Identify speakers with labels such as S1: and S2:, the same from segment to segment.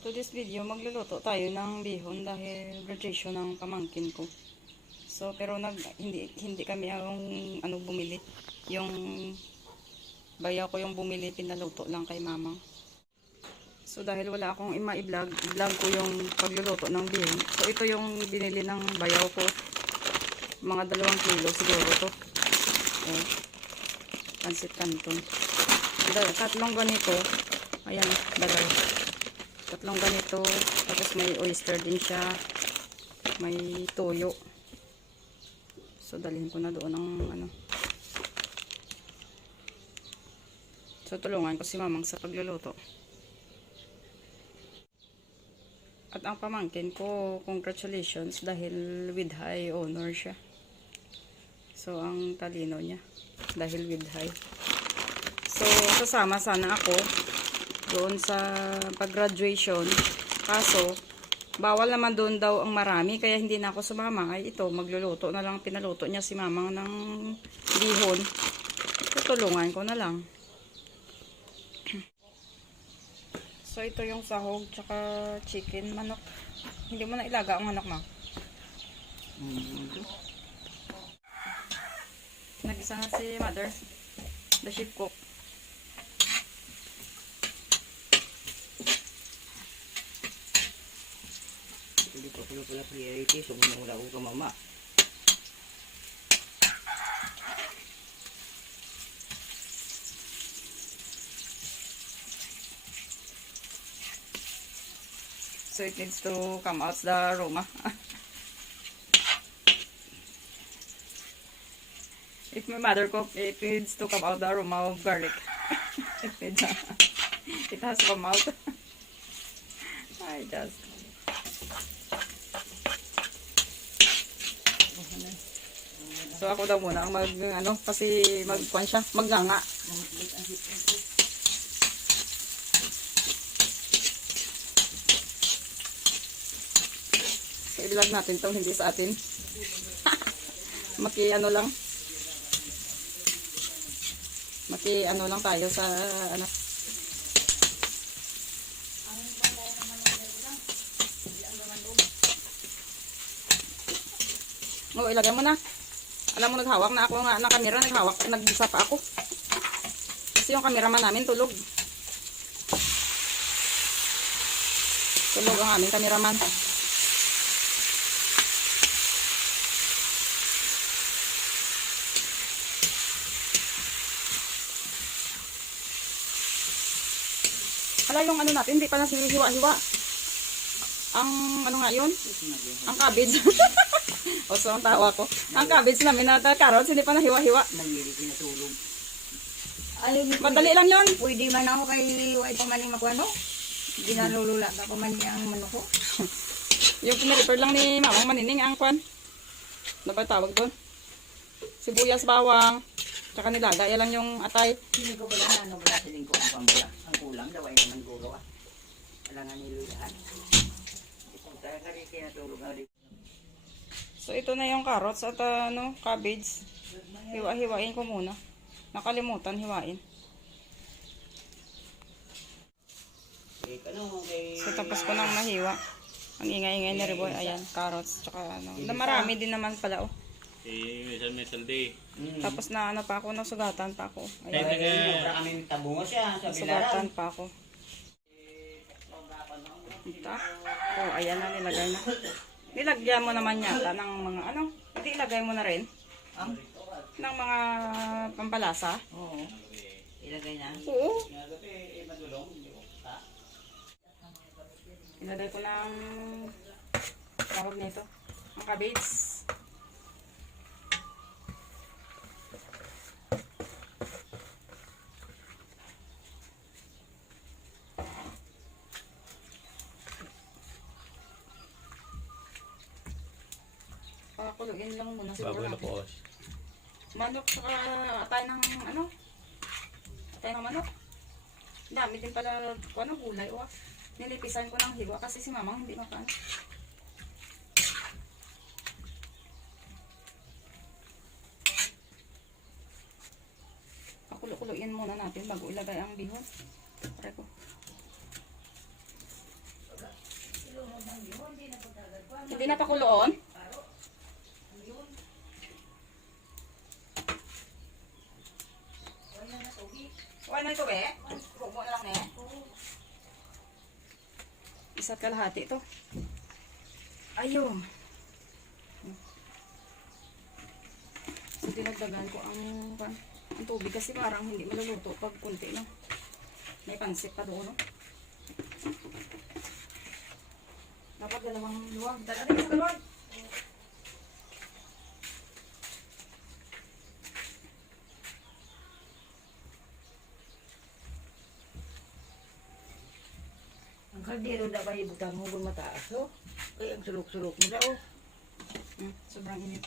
S1: to this video, magluluto tayo ng bihon dahil graduation ng pamangkin ko. So, pero nag, hindi, hindi kami ang ano, bumili. Yung bayaw ko yung bumili, pinaluto lang kay mamang. So, dahil wala akong ima i-vlog, i-vlog ko yung pagluluto ng bihon. So, ito yung binili ng bayaw ko. Mga dalawang kilo siguro to. Eh, pansit canton. Dal- Tatlong ganito. Ayan, dalay. Tatlong ganito. Tapos may oyster din siya. May toyo. So, dalhin ko na doon ang ano. So, tulungan ko si mamang sa pagluluto. At ang pamangkin ko, congratulations dahil with high honor siya. So, ang talino niya dahil with high. So, sasama sana ako doon sa pag-graduation. Kaso, bawal naman doon daw ang marami, kaya hindi na ako sumama. Ay, ito, magluluto na lang. Pinaluto niya si mamang ng bihon. Tutulungan ko na lang. So, ito yung sahog, tsaka chicken, manok. Hindi mo na ilaga ang manok, ma. Nag-isa na si mother. The chef cook.
S2: Pa pala priority. So, muna wala ko ka mama.
S1: So it needs to come out the aroma. if my mother cook, it needs to come out the aroma of garlic. it, needs, it has come out. I just. So ako daw muna ang mag ano kasi magkuan siya, magnganga. So, ilag natin to hindi sa atin. Maki ano lang. Maki ano lang tayo sa ano. Oo, ilagay mo na. Alam mo, naghawak na ako nga ng camera. Naghawak, nag-isa pa ako. Kasi yung cameraman namin tulog. Tulog ang aming cameraman. Hala yung ano natin, hindi pa na hiwa-hiwa. Ang ano nga yun? Ang cabbage. o so ang tawa ko. Ang cabbage namin na carrots, hindi pa na hiwa-hiwa.
S2: Nangyari pinatulog.
S3: Ay,
S1: Madali lang yun.
S3: pwede man ako kay Way Pamaning Makuano. Ginalulula ka pamaning ang manok ko.
S1: Yung pinareport lang ni Mamang Manining ang kwan. Ano ba tawag doon? Sibuyas, bawang, tsaka nilaga. Yan lang yung atay.
S2: Hindi ko pala na ano pala sa lingko ang pambala. Ang kulang daw ay naman guro ah. Wala nga nilulaan. Isang talaga rin pinatulog na rin.
S1: So ito na yung carrots at ah, ano, cabbage. Hiwa-hiwain ko muna. Nakalimutan hiwain. So tapos ko nang nahiwa. Ang ingay-ingay ni Reboy. Ayan, carrots, tsaka ano. Na marami din naman pala oh.
S4: Eh, Metal Day.
S2: Hmm.
S1: Tapos na ano pa ako, nasugatan pa ako.
S2: Ay,
S1: Ayan,
S2: ay, sobra kami tabungo siya sa
S1: nasugatan pa ako. Ito. Oh, ayan na, nilagay na. Nilagyan mo naman yata ng mga ano. Hindi ilagay mo na rin.
S2: Ang?
S1: Ng mga pampalasa.
S2: Oo. Ilagay na.
S1: Oo. Ilagay ko ng tawag nito. Ang cabbage. Pakuluin lang muna siguro
S4: Bago na po.
S1: Manok saka atay ng ano? Atay ng manok. Dami din pala ko ano gulay. Oh. Nilipisan ko ng hiwa kasi si mamang hindi makano. Pakulo-kuloyin muna natin bago ilagay ang bihon. Pare ko. Hindi na pakuloon?
S3: Wala na ito, be. Huwag mo na lang, eh.
S1: Isa't kalahati to. Ayun. So, dinagdagan ko ang, ang tubig kasi parang hindi maluluto pag kunti lang. May pansit pa doon, no? Dapat dalawang luwag.
S3: Dala rin sa kalon. Kaldero na ba ibutang mo kung mataas, oh? Kaya ang sulok-sulok mo na, oh.
S1: Hmm, sobrang init.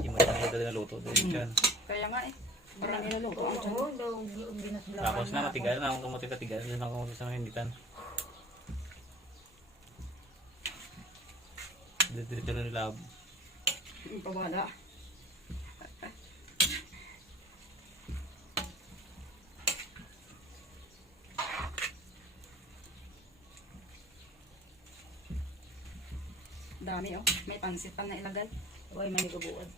S4: Hindi mo tayo dali na luto. Dali ka.
S1: Kaya nga eh. Parang niluluto ang tiyan.
S3: Oo, daw, binasulakan
S4: Tapos na matigal na akong kamuti katigal. Hindi na akong sa hinditan. Dito na nila.
S1: Yung pabala. Dami oh. May pansit pa na ilagay.
S3: Huwag man ikabuan.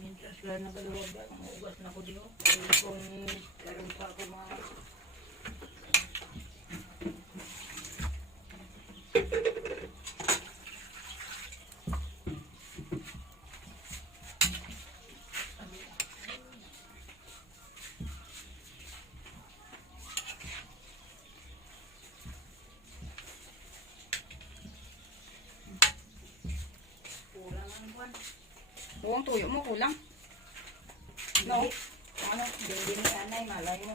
S3: Minsan sila nagaluwag ba? Ang ugas na ko diyo. Kaya kung meron pa ako mga... Kulang ang buwan.
S1: Oo, ang tuyo mo kulang. No?
S3: Ano? Hindi ni anay, malay mo.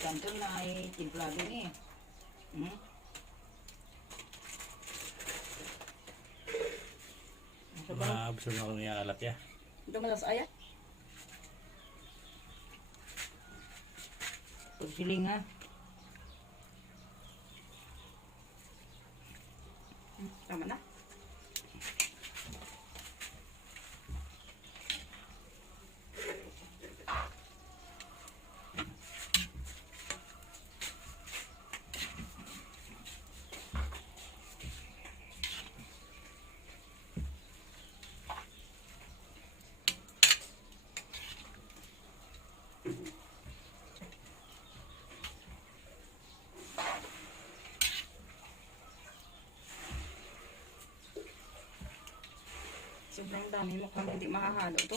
S3: Ganito na ay timplado ni. Hmm?
S4: Ma-absorb na ako niya alat ya.
S1: Ito malas ayat.
S3: Pagsiling ha.
S1: Hmm, Tama na. Sobrang dami mukhang hindi makahalo to.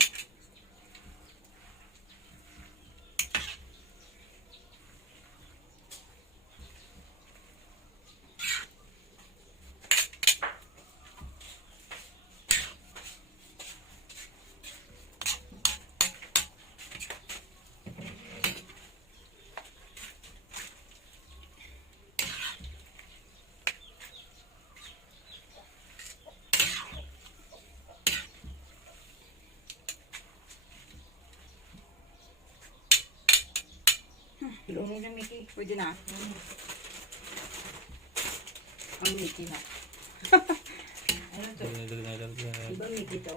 S3: Ilunod na Miki.
S1: Pwede na. Ang Mickey ha.
S3: Ano to?
S4: Dali na dali na dali na.
S3: Di ba Miki to?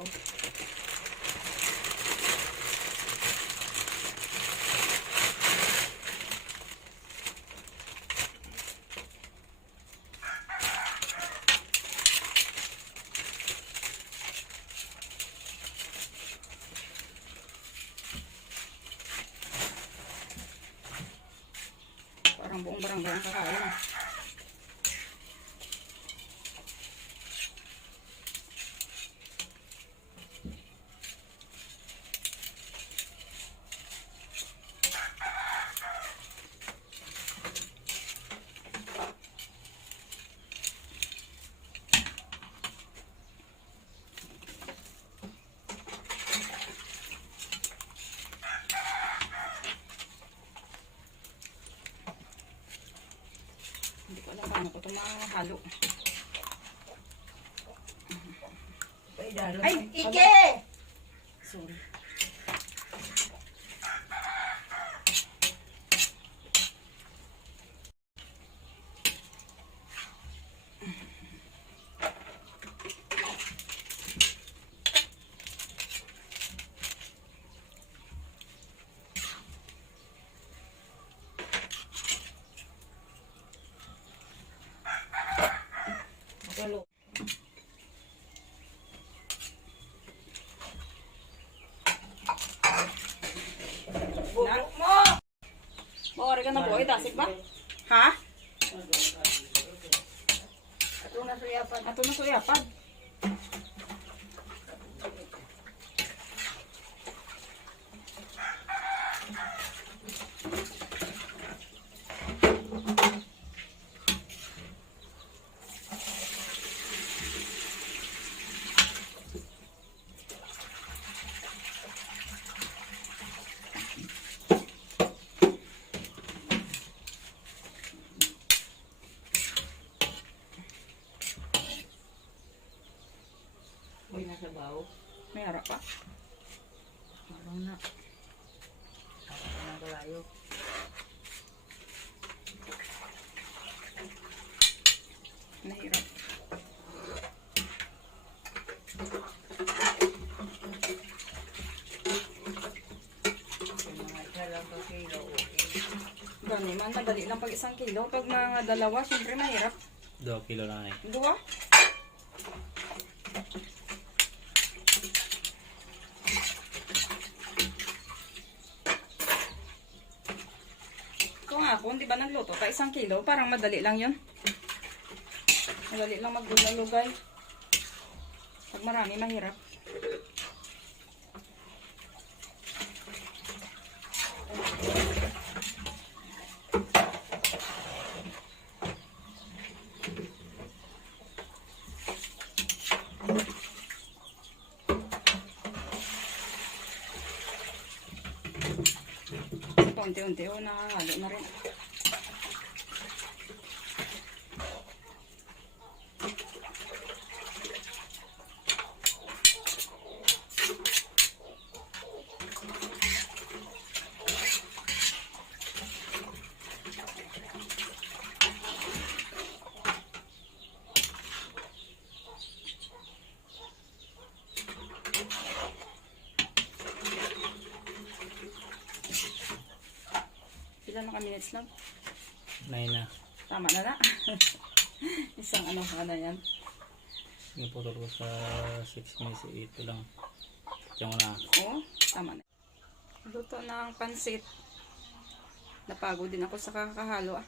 S1: Parang buong barangay ang kakain ah. Hindi ko
S3: Ay, dalo.
S1: Ay,
S3: Ike!
S1: Ka na buhay, tasik ba? Ha?
S3: Ato na suyapan.
S1: Ato na suyapan. May harap pa.
S3: Marang na. Na kalayo.
S1: Nahirap. Gani man, madali lang pag isang kilo. Pag mga dalawa, syempre mahirap.
S4: Do kilo lang eh.
S1: Dua. Ako, di ba nagluto ka isang kilo, parang madali lang yun. Madali lang maglulugay. Pag marami, mahirap. Unti-unti, oh, nakahalo na rin. Na minutes lang?
S4: Nine na.
S1: Tama na na. Isang ano, ano yan.
S4: Yung putol ko sa 6 minutes, 8 lang. Yung na.
S1: Oo, tama na. Luto ng pansit. Napagod din ako sa kakahalo ah.